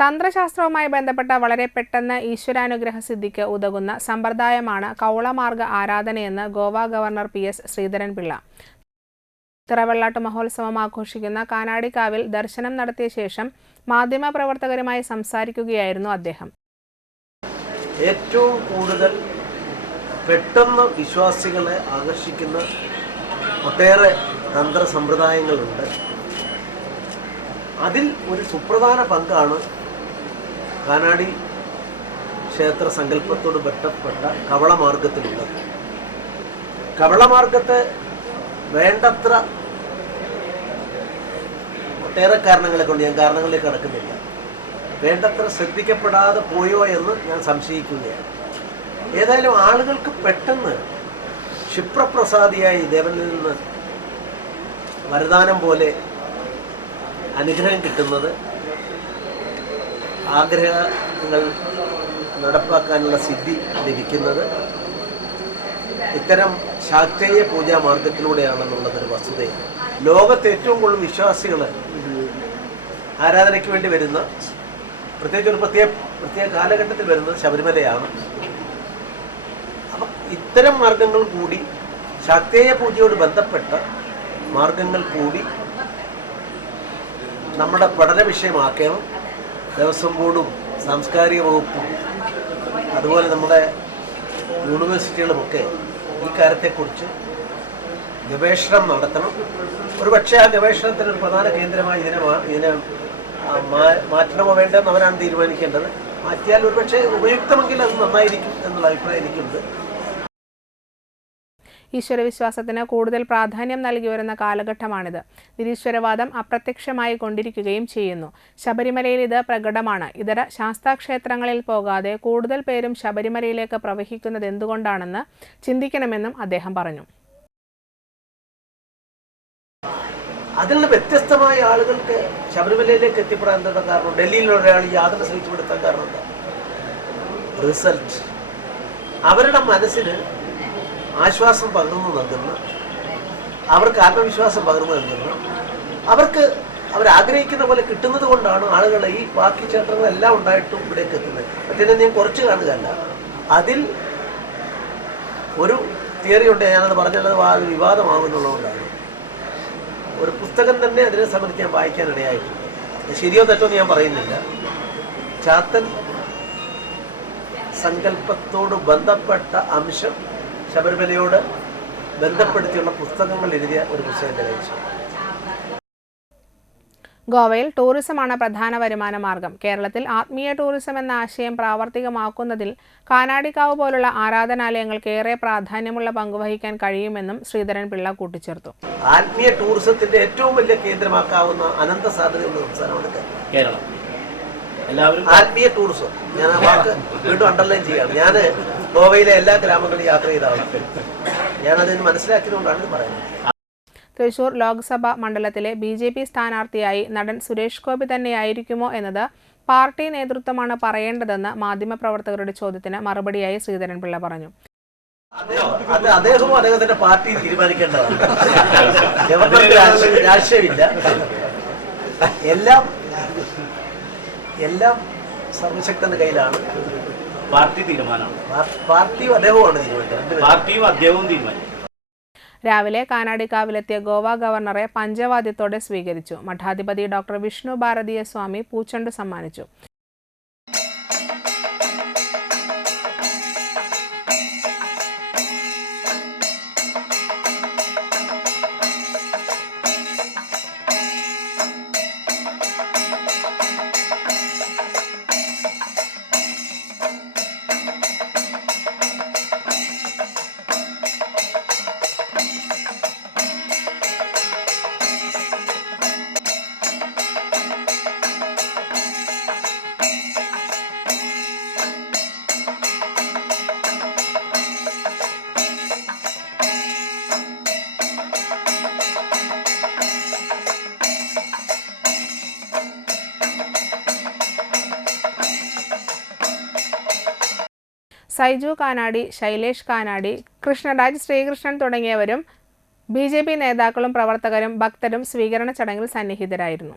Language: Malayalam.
തന്ത്രശാസ്ത്രവുമായി ബന്ധപ്പെട്ട വളരെ പെട്ടെന്ന് ഈശ്വരാനുഗ്രഹ സിദ്ധിക്ക് ഉതകുന്ന സമ്പ്രദായമാണ് കൗളമാർഗ ആരാധനയെന്ന് ഗോവ ഗവർണർ PS ശ്രീധരൻപിള്ള. തിറവെള്ളാട്ട് മഹോത്സവം ആഘോഷിക്കുന്ന കാനാടിക്കാവിൽ ദർശനം നടത്തിയ ശേഷം മാധ്യമപ്രവർത്തകരുമായി സംസാരിക്കുകയായിരുന്നു അദ്ദേഹം. ഏറ്റവും കൂടുതൽ പെട്ടെന്ന് വിശ്വാസികളെ ആകർഷിക്കുന്ന ഒട്ടേറെ തന്ത്ര സമ്പ്രദായങ്ങളുണ്ട്. അതിൽ ഒരു സുപ്രധാന പങ്കാണ് കാനാടി ക്ഷേത്ര സങ്കല്പത്തോട് ബന്ധപ്പെട്ട കവളമാർഗത്തിലുള്ളത്. കവളമാർഗത്തെ വേണ്ടത്ര ഒട്ടേറെ കാരണങ്ങളെ കൊണ്ട് ഞാൻ കാരണങ്ങളിലേക്ക് കടക്കുന്നില്ല, വേണ്ടത്ര ശ്രദ്ധിക്കപ്പെടാതെ പോയോ എന്ന് ഞാൻ സംശയിക്കുകയാണ്. ഏതായാലും ആളുകൾക്ക് പെട്ടെന്ന് ക്ഷിപ്രപ്രസാദിയായി ദേവനിൽ നിന്ന് വരദാനം പോലെ അനുഗ്രഹം കിട്ടുന്നത്, ആഗ്രഹങ്ങൾ നടപ്പാക്കാനുള്ള സിദ്ധി ലഭിക്കുന്നത് ഇത്തരം ശാക്തേയ പൂജാ മാർഗത്തിലൂടെയാണെന്നുള്ളതൊരു വസ്തുതയാണ്. ലോകത്ത് ഏറ്റവും കൂടുതൽ വിശ്വാസികൾ ആരാധനയ്ക്ക് വേണ്ടി വരുന്ന, പ്രത്യേകിച്ച് ഒരു പ്രത്യേക കാലഘട്ടത്തിൽ വരുന്നത് ശബരിമലയാണ്. അപ്പം ഇത്തരം മാർഗങ്ങൾ കൂടി, ശാക്തേയ പൂജയോട് ബന്ധപ്പെട്ട മാർഗങ്ങൾ കൂടി നമ്മുടെ പഠന വിഷയമാക്കണം. ദേവസ്വം ബോർഡും സാംസ്കാരിക വകുപ്പും അതുപോലെ നമ്മുടെ യൂണിവേഴ്സിറ്റികളുമൊക്കെ ഈ കാര്യത്തെക്കുറിച്ച് ഗവേഷണം നടത്തണം. ഒരുപക്ഷെ ആ ഗവേഷണത്തിന് ഒരു പ്രധാന കേന്ദ്രമായി ഇതിനെ മാറ്റണമോ വേണ്ടെന്ന് അവരാണ് തീരുമാനിക്കേണ്ടത്. മാറ്റിയാൽ ഒരുപക്ഷെ ഉപയുക്തമെങ്കിൽ അത് നന്നായിരിക്കും എന്നുള്ള അഭിപ്രായം എനിക്കുണ്ട്. ഈശ്വരവിശ്വാസത്തിന് കൂടുതൽ പ്രാധാന്യം നൽകി വരുന്ന കാലഘട്ടമാണിത്. നിരീശ്വരവാദം അപ്രത്യക്ഷമായി കൊണ്ടിരിക്കുകയും ചെയ്യുന്നു. ശബരിമലയിൽ ഇത് പ്രകടമാണ്. ഇതര ശാസ്താക്ഷേത്രങ്ങളിൽ പോകാതെ കൂടുതൽ പേരും ശബരിമലയിലേക്ക് പ്രവഹിക്കുന്നത് എന്തുകൊണ്ടാണെന്ന് ചിന്തിക്കണമെന്നും അദ്ദേഹം പറഞ്ഞു. അതിൽ നിന്ന് വ്യത്യസ്തമായ ആളുകൾക്ക് ശബരിമലയിലേക്ക് എത്തിപ്പെടാൻ എന്താ കാരണം? ഡൽഹിയിലുള്ള ഒരാൾ യാത്ര ശ്രമിച്ചുകൊടുത്താൻ കാരണം എന്താ? റിസൾട്ട്. അവരുടെ മനസ്സിന് ആശ്വാസം പകർന്നു നൽകുന്ന, അവർക്ക് ആത്മവിശ്വാസം പകർന്നു നൽകുന്ന, അവരാഗ്രഹിക്കുന്ന പോലെ കിട്ടുന്നത് കൊണ്ടാണ് ആളുകൾ ഈ ബാക്കി ക്ഷേത്രങ്ങളെല്ലാം ഉണ്ടായിട്ടും ഇവിടേക്ക് എത്തുന്നത്. മറ്റേ ഞാൻ കുറച്ച് കാണുകയല്ല. അതിൽ ഒരു തിയറി ഉണ്ട്, ഞാനത് പറഞ്ഞത് വിവാദമാകുന്നുള്ളതുകൊണ്ടാണ്. ഒരു പുസ്തകം തന്നെ അതിനെ സംബന്ധിച്ച് ഞാൻ വായിക്കാനിടയായിട്ടുണ്ട്. ശരിയോ തെറ്റോ എന്ന് ഞാൻ പറയുന്നില്ല. ചാത്തൻ സങ്കല്പത്തോട് ബന്ധപ്പെട്ട അംശം ശബരിമലയോട് ബന്ധപ്പെടുത്തിയുള്ള പുസ്തകങ്ങൾ എഴുതിയ ഒരു പുസ്തകത്തിന്റെ കൈവശം. ഗോവയിൽ ടൂറിസമാണ് പ്രധാന വരുമാന മാർഗം. കേരളത്തിൽ ആത്മീയ ടൂറിസം എന്ന ആശയം പ്രാവർത്തികമാക്കുന്നതിൽ കാനാടിക്കാവ് പോലുള്ള ആരാധനാലയങ്ങൾക്ക് ഏറെ പ്രാധാന്യമുള്ള പങ്കുവഹിക്കാൻ കഴിയുമെന്നും ശ്രീധരൻപിള്ള കൂട്ടിച്ചേർത്തു. ആത്മീയ ടൂറിസത്തിന്റെ ഏറ്റവും വലിയ കേന്ദ്രമാക്കാവുന്ന അനന്ത സാധ്യതയുള്ള സംസ്ഥാനമാണ് കേരളം. എല്ലാവരും ആത്മീയ ടൂറിസം, ഞാൻ ആ വാക്ക് വീണ്ടും അണ്ടർലൈൻ ചെയ്യാണ്. ഞാൻ ഗോവയിലെ എല്ലാ ഗ്രാമങ്ങളിലും യാത്ര ചെയ്താണ്. ഞാനതിന് മനസ്സിലാക്കിയതുകൊണ്ടാണ് ഇത് പറയുന്നത്. തൃശൂർ ലോക്സഭാ മണ്ഡലത്തിലെ BJP സ്ഥാനാർത്ഥിയായി നടൻ സുരേഷ് ഗോപി തന്നെയായിരിക്കുമോ എന്നത് പാർട്ടി നേതൃത്വമാണ് പറയേണ്ടതെന്ന് മാധ്യമപ്രവർത്തകരുടെ ചോദ്യത്തിന് മറുപടിയായി ശ്രീധരൻപിള്ള പറഞ്ഞു. അത് അദ്ദേഹവും അദ്ദേഹത്തിന്റെ പാർട്ടി തീരുമാനിക്കേണ്ടതാണ്. രാഷ്ട്രീയമില്ല, എല്ലാം സർവശക്തന്റെ കയ്യിലാണ്. പാർട്ടി തീരുമാനമാണ്. പാർട്ടിയും അദ്ദേഹവുമാണ് തീരുമാനിക്കുന്നത്. പാർട്ടിയും അദ്ദേഹവും തീരുമാനിക്കും. രാവിലെ കാനാടിക്കാവിലെത്തിയ ഗോവ ഗവർണറെ പഞ്ചവാദ്യത്തോടെ സ്വീകരിച്ചു. മഠാധിപതി ഡോക്ടർ വിഷ്ണു ഭാരതീയ സ്വാമി പൂച്ചെണ്ട് സമ്മാനിച്ചു. സൈജു കാനാടി, ശൈലേഷ് കാനാടി, കൃഷ്ണരാജ്, ശ്രീകൃഷ്ണൻ തുടങ്ങിയവരും BJP നേതാക്കളും പ്രവർത്തകരും ഭക്തരും സ്വീകരണ ചടങ്ങിൽ സന്നിഹിതരായിരുന്നു.